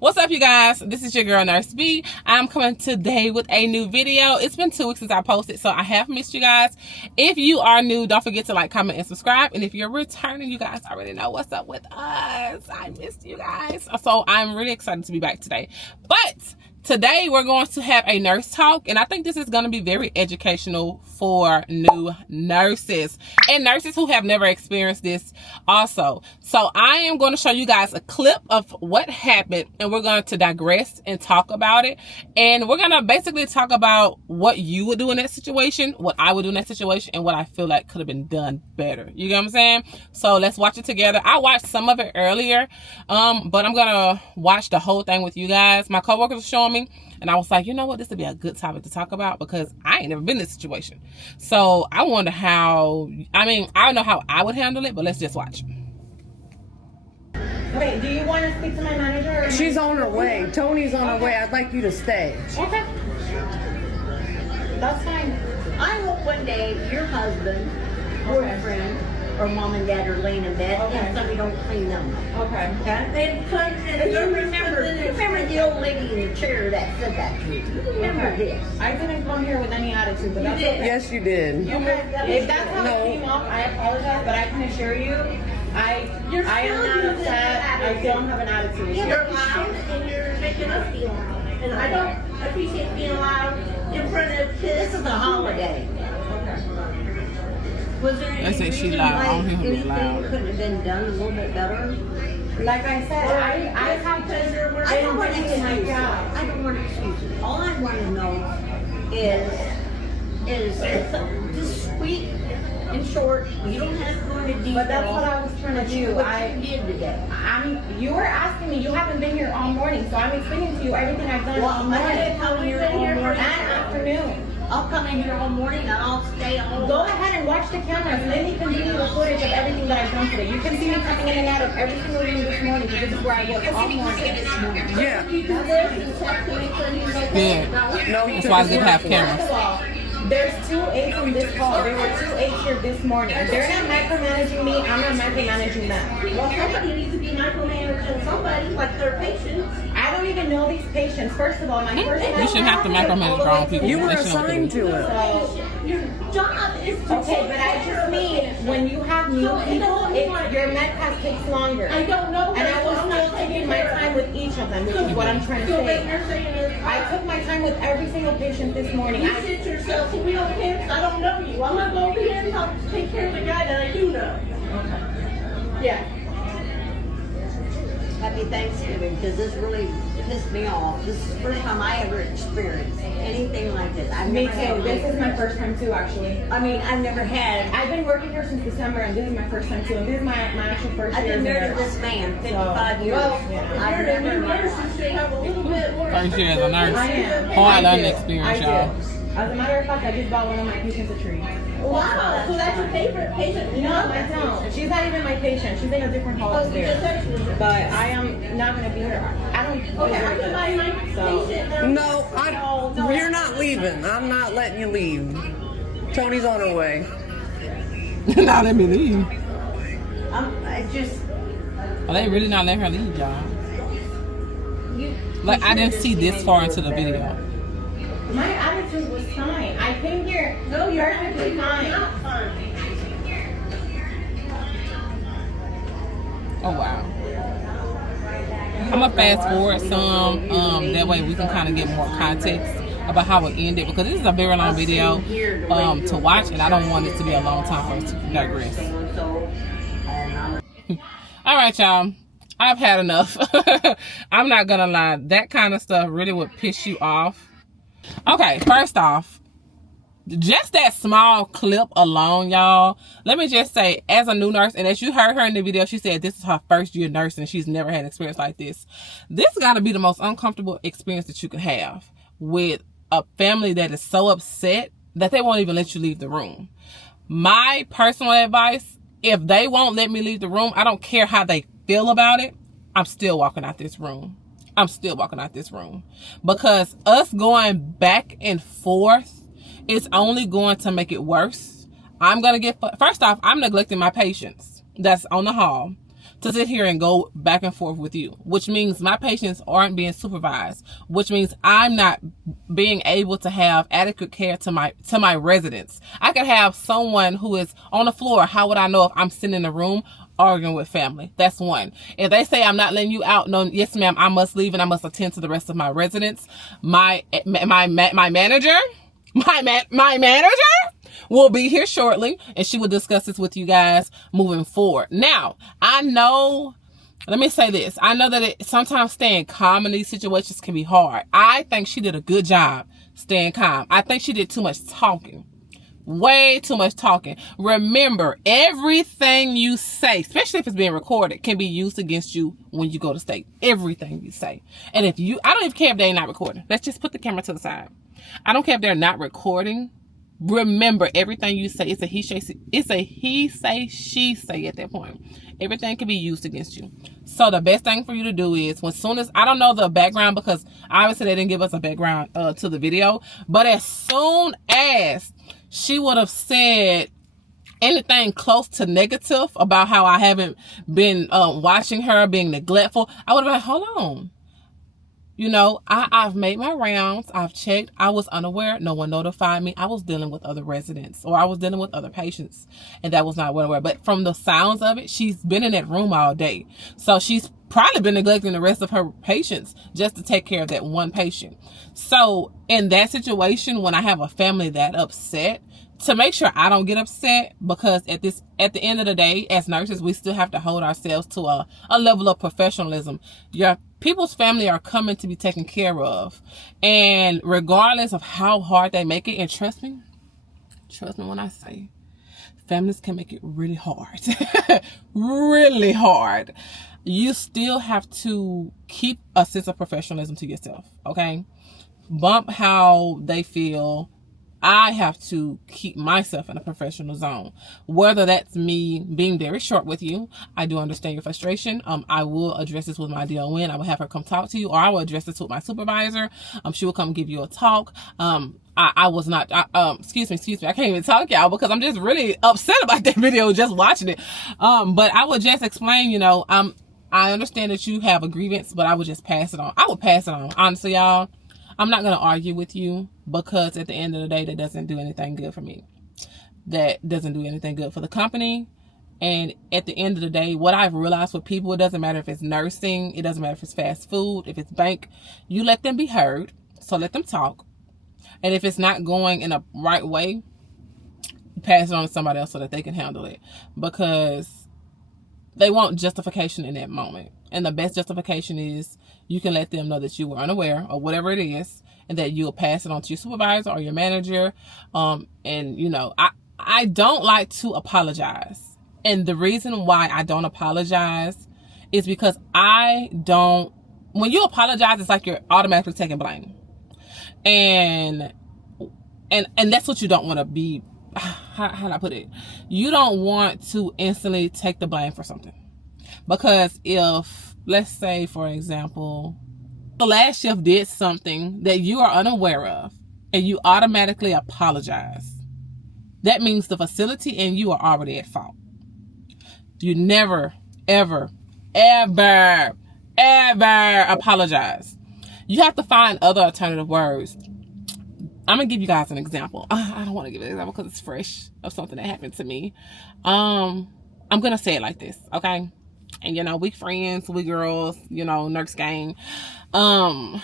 What's up, you guys? This is your girl Nurse B. I'm coming today with a new video. It's been 2 weeks since I posted, so I have missed you guys. If you are new, don't forget to like, comment, and subscribe. And if you're returning, you guys already know what's up with us. I missed you guys. So I'm really excited to be back today. But today we're going to have a nurse talk, and I think this is going to be very educational for new nurses and nurses who have never experienced this also. So I am going to show you guys a clip of what happened, and we're going to digress and talk about it. And we're going to basically talk about what you would do in that situation, what I would do in that situation, and what I feel like could have been done better. You get what I'm saying? So let's watch it together. I watched some of it earlier, but I'm going to watch the whole thing with you guys. My coworkers were showing me, and I was like, you know what, this would be a good topic to talk about because I ain't never been in this situation. So I wonder how, I don't know how I would handle it, but let's just watch. Wait, do you want to speak to my manager? Or She's on her way. Tony's on her way. I'd like you to stay. Okay. That's fine. I hope one day your husband, boyfriend, or mom and dad are laying in bed and somebody don't clean them. Okay. Okay? And you remember the old lady in the chair that said that to you. Remember this. I didn't come here with any attitude, but that's okay. Yes, you did. If that's how it came off, I apologize, but I can assure you, I am not upset. I don't have an attitude. You're loud and you're making us feel loud. And I don't appreciate being loud in front of kids. This is a holiday. Was there any They say she reason loud. I don't why hear her anything loud. couldn't have been done a little bit better? Like I said, I have to. I don't want anything like excuses. that. I don't want excuses. All I want to know is just sweet and short. You don't have to go into detail. But that's what I was trying to do. What you did today. You were asking me. You haven't been here all morning, so I'm explaining to you everything I've done all morning I come here all morning and afternoon. I'll come in here all morning and I'll stay all Go ahead and watch the cameras. Let me continue the footage of everything that I've done today. You can see me coming in and out of every single room this morning because this is where I was all morning. Yeah. You do this and check to make sure he's okay. Yeah. No, That's why it's good to have First cameras. of all, there's 2 aides in this call. There were 2 aides here this morning. They're not micromanaging me. I'm not micromanaging them. Well, somebody needs to be micromanaging somebody, like their patients. I don't even know these patients. First of all, my first You shouldn't have to micromanage grown people. You were They shouldn't assigned do it. to it. So, Your job is to okay, but I just mean when you have new people, your med pass takes longer. I don't know. And I was still taking my time with each of them, which is what I'm trying to So what say. you're saying is, I took my time with every single patient this morning. you sit yourself, so we don't care, 'cause I don't know you. I'm not going over here and help take care of the guy that I do know. Yeah. Happy Thanksgiving, because this really pissed me off. This is the first time I ever experienced anything like this. I've Me never had too. This is my first time too, actually. I mean, I've never had. I've been working here since December, and this is my first time too. And this is my actual first I've year. been as a married to nurse. this man 55 years. I've never had. First year as a nurse. I am. Hard I learning do. experience, I y'all. do. As a matter of fact, I just bought one of my patients a tree. Wow, so that's your favorite patient? No, I don't. She's not even my patient. She's in a different hall Oh, you just upstairs. said she was. But I am not going to be here. I don't. Okay, I can buy my patient. No, you're not leaving. I'm not letting you leave. Tony's on her way. Not let me leave. I just. Are they really not letting her leave, y'all? You, Like, I didn't see this far into the video. My attitude was fine. I came here. No, you're perfectly fine. not fine. Oh, wow. I'm going to fast forward some. That way we can kind of get more context about how it ended. Because this is a very long video to watch. And I don't want it to be a long time for us to digress. All right, y'all. I've had enough. I'm not going to lie. That kind of stuff really would piss you off. Okay, first off, just that small clip alone, y'all, let me just say, as a new nurse, and as you heard her in the video, she said this is her first year nursing and she's never had an experience like this. This got to be the most uncomfortable experience that you can have with a family that is so upset that they won't even let you leave the room. My personal advice, if they won't let me leave the room, I don't care how they feel about it, I'm still walking out this room. I'm still walking out this room, because us going back and forth is only going to make it worse. I'm going to get, first off, I'm neglecting my patients that's on the hall. to sit here and go back and forth with you, which means my patients aren't being supervised, which means I'm not being able to have adequate care to my residents. I could have someone who is on the floor. How would I know if I'm sitting in a room arguing with family? That's one. If they say I'm not letting you out, no, yes ma'am, I must leave and I must attend to the rest of my residents. My manager will be here shortly, and she will discuss this with you guys moving forward. Now, I know, let me say this. I know that sometimes staying calm in these situations can be hard. I think she did a good job staying calm. I think she did too much talking. Way too much talking. Remember, everything you say, especially if it's being recorded, can be used against you when you go to state. Everything you say. And I don't even care if they're not recording. Let's just put the camera to the side. I don't care if they're not recording. Remember, everything you say, it's a he say, she say at that point. Everything can be used against you. So the best thing for you to do is, I don't know the background because obviously they didn't give us a background to the video, but as soon as she would have said anything close to negative about how I haven't been watching her, being neglectful, I would have been like, hold on. You know, I've made my rounds. I've checked. I was unaware. No one notified me. I was dealing with other residents, or I was dealing with other patients, and that was not what I aware. But from the sounds of it, she's been in that room all day. So she's probably been neglecting the rest of her patients just to take care of that one patient. So in that situation, when I have a family that upset, to make sure I don't get upset, because at the end of the day, as nurses, we still have to hold ourselves to a level of professionalism. Your people's family are coming to be taken care of. And regardless of how hard they make it, and trust me when I say, families can make it really hard. Really hard. You still have to keep a sense of professionalism to yourself, okay? Bump how they feel. I have to keep myself in a professional zone. Whether that's me being very short with you, I do understand your frustration. I will address this with my DON. I will have her come talk to you, or I will address this with my supervisor. She will come give you a talk. Excuse me. I can't even talk, y'all, because I'm just really upset about that video, just watching it. But I would just explain, you know, I understand that you have a grievance, but I would just pass it on. I would pass it on. Honestly, y'all, I'm not going to argue with you, because at the end of the day, that doesn't do anything good for me. That doesn't do anything good for the company. And at the end of the day, what I've realized with people, it doesn't matter if it's nursing, it doesn't matter if it's fast food, if it's bank, you let them be heard. So let them talk. And if it's not going in a right way, pass it on to somebody else so that they can handle it, because they want justification in that moment. And the best justification is you can let them know that you were unaware or whatever it is, and that you'll pass it on to your supervisor or your manager. And you know, I don't like to apologize. And the reason why I don't apologize is because when you apologize, it's like you're automatically taking blame. And that's what you don't want to be. How do I put it? You don't want to instantly take the blame for something. Because if, let's say, for example, the last shift did something that you are unaware of, and you automatically apologize, that means the facility and you are already at fault. You never, ever, ever, ever apologize. You have to find other alternative words. I'm going to give you guys an example. I don't want to give an example because it's fresh of something that happened to me. I'm going to say it like this, okay? And, you know, we friends, we girls, you know, nurse gang. In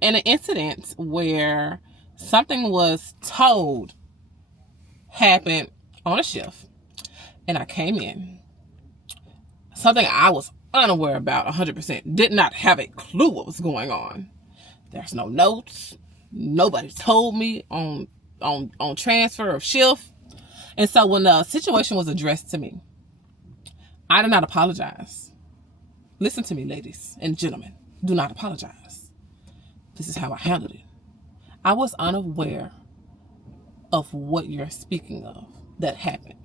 an incident where something was told happened on a shift, and I came in, something I was unaware about 100%, did not have a clue what was going on. There's no notes. Nobody told me on transfer of shift. And so when the situation was addressed to me, I did not apologize. Listen to me, ladies and gentlemen. Do not apologize. This is how I handled it. I was unaware of what you're speaking of that happened.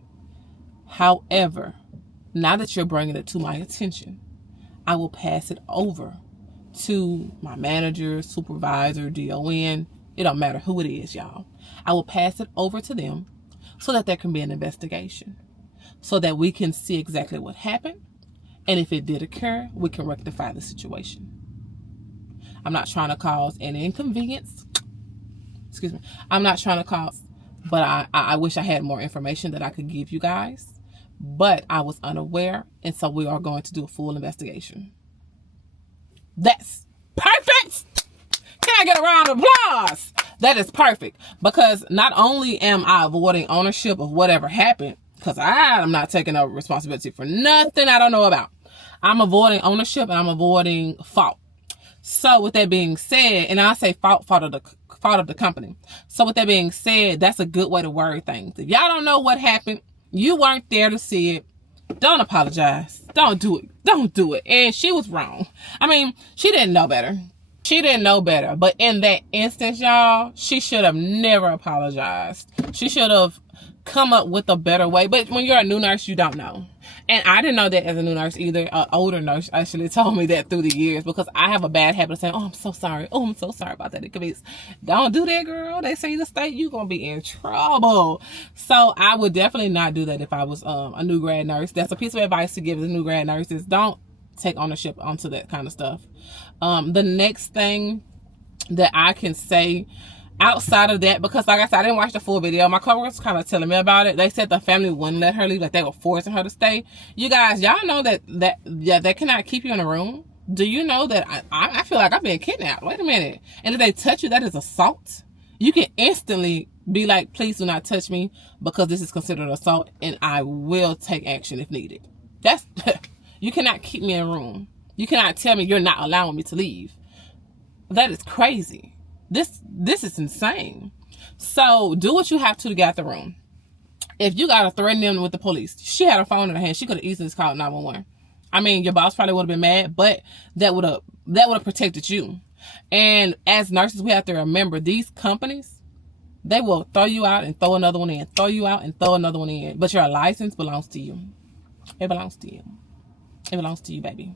However, now that you're bringing it to my attention, I will pass it over to my manager, supervisor, DON. It don't matter who it is, y'all. I will pass it over to them so that there can be an investigation. so that we can see exactly what happened. And if it did occur, we can rectify the situation. I'm not trying to cause any inconvenience. Excuse me. I'm not trying to cause, but I wish I had more information that I could give you guys. But I was unaware, and so we are going to do a full investigation. That's perfect! Can I get a round of applause? That is perfect, because not only am I avoiding ownership of whatever happened, because I'm not taking up responsibility for nothing I don't know about. I'm avoiding ownership, and I'm avoiding fault. So with that being said, and I say fault of the company. So with that being said, that's a good way to word things. If y'all don't know what happened, you weren't there to see it, don't apologize. Don't do it. Don't do it. And she was wrong. I mean, she didn't know better. She didn't know better. But in that instance, y'all, she should have never apologized. She should have come up with a better way. But when you're a new nurse, you don't know. And I didn't know that as a new nurse either. An older nurse actually told me that through the years, because I have a bad habit of saying, oh, I'm so sorry. Oh, I'm so sorry about that inconvenience. Don't do that, girl. They say the state, you're going to be in trouble. So I would definitely not do that if I was a new grad nurse. That's a piece of advice to give the new grad nurses. Don't take ownership onto that kind of stuff. The next thing that I can say outside of that, because like I said, I didn't watch the full video. My coworkers kind of telling me about it. They said the family wouldn't let her leave, like they were forcing her to stay. You guys, y'all know that they cannot keep you in a room. Do you know that I feel like I've been kidnapped? Wait a minute. And if they touch you, that is assault. You can instantly be like, please do not touch me, because this is considered assault, and I will take action if needed. That's you cannot keep me in a room. You cannot tell me you're not allowing me to leave. That is crazy. This is insane. So do what you have to get out the room. If you got to threaten them with the police, she had her phone in her hand. She could have easily called 911. I mean, your boss probably would have been mad, but that would have protected you. And as nurses, we have to remember, these companies, they will throw you out and throw another one in, throw you out and throw another one in. But your license belongs to you. It belongs to you. It belongs to you, baby.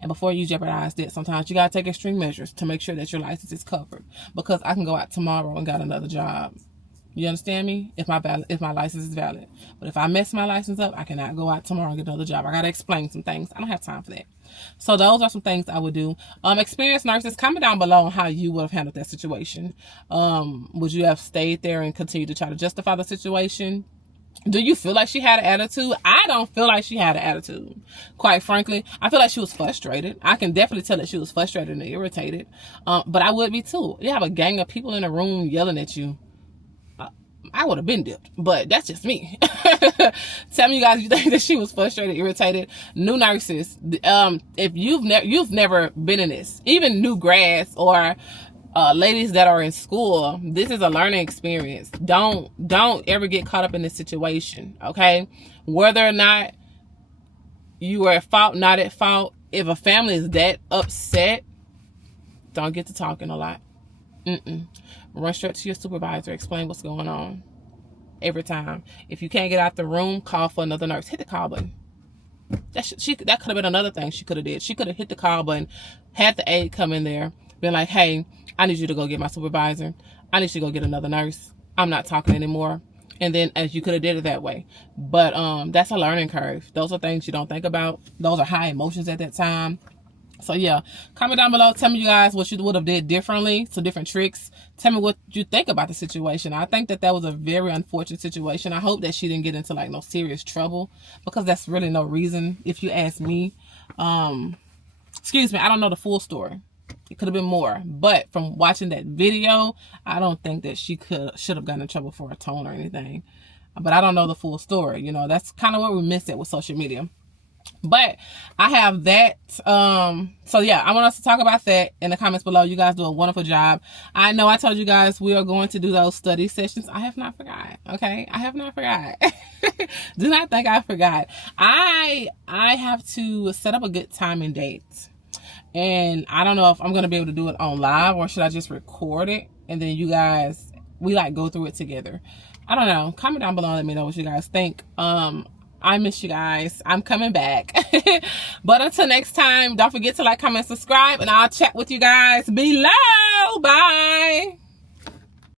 And before you jeopardize that, sometimes you got to take extreme measures to make sure that your license is covered. Because I can go out tomorrow and got another job. You understand me? If my license is valid. But if I mess my license up, I cannot go out tomorrow and get another job. I got to explain some things. I don't have time for that. So those are some things I would do. Experienced nurses, comment down below on how you would have handled that situation. Would you have stayed there and continued to try to justify the situation? Do you feel like she had an attitude? I don't feel like she had an attitude. Quite frankly, I feel like she was frustrated. I can definitely tell that she was frustrated and irritated. But I would be too. You have a gang of people in a room yelling at you. I would have been dipped, but that's just me. Tell me, you guys, you think that she was frustrated, irritated? New nurses, if you've never been in this, even new grads or ladies that are in school, this is a learning experience. Don't ever get caught up in this situation, okay? Whether or not you are at fault, not at fault, if a family is that upset, don't get to talking a lot. Run straight to your supervisor, explain what's going on every time. If you can't get out the room, call for another nurse. Hit the call button. That could have been another thing she could have did. She could have hit the call button, had the aide come in there, been like, hey, I need you to go get my supervisor. I need you to go get another nurse. I'm not talking anymore. And then as you could have did it that way. But that's a learning curve. Those are things you don't think about. Those are high emotions at that time. So yeah, comment down below. Tell me, you guys, what you would have did differently. Some different tricks. Tell me what you think about the situation. I think that was a very unfortunate situation. I hope that she didn't get into like no serious trouble, because that's really no reason, if you ask me. Excuse me, I don't know the full story. It could have been more, but from watching that video, I don't think that she should have gotten in trouble for a tone or anything. But I don't know the full story. You know, that's kind of what we miss it with social media. But I have that. So yeah, I want us to talk about that in the comments below. You guys do a wonderful job. I know I told you guys we are going to do those study sessions. I have not forgot. Okay, I have not forgot. Do not think I forgot. I have to set up a good time and date. And I don't know if I'm going to be able to do it on live, or should I just record it and then you guys, we like go through it together. I don't know. Comment down below and let me know what you guys think. I miss you guys. I'm coming back. But until next time, don't forget to like, comment, subscribe, and I'll chat with you guys below. Bye.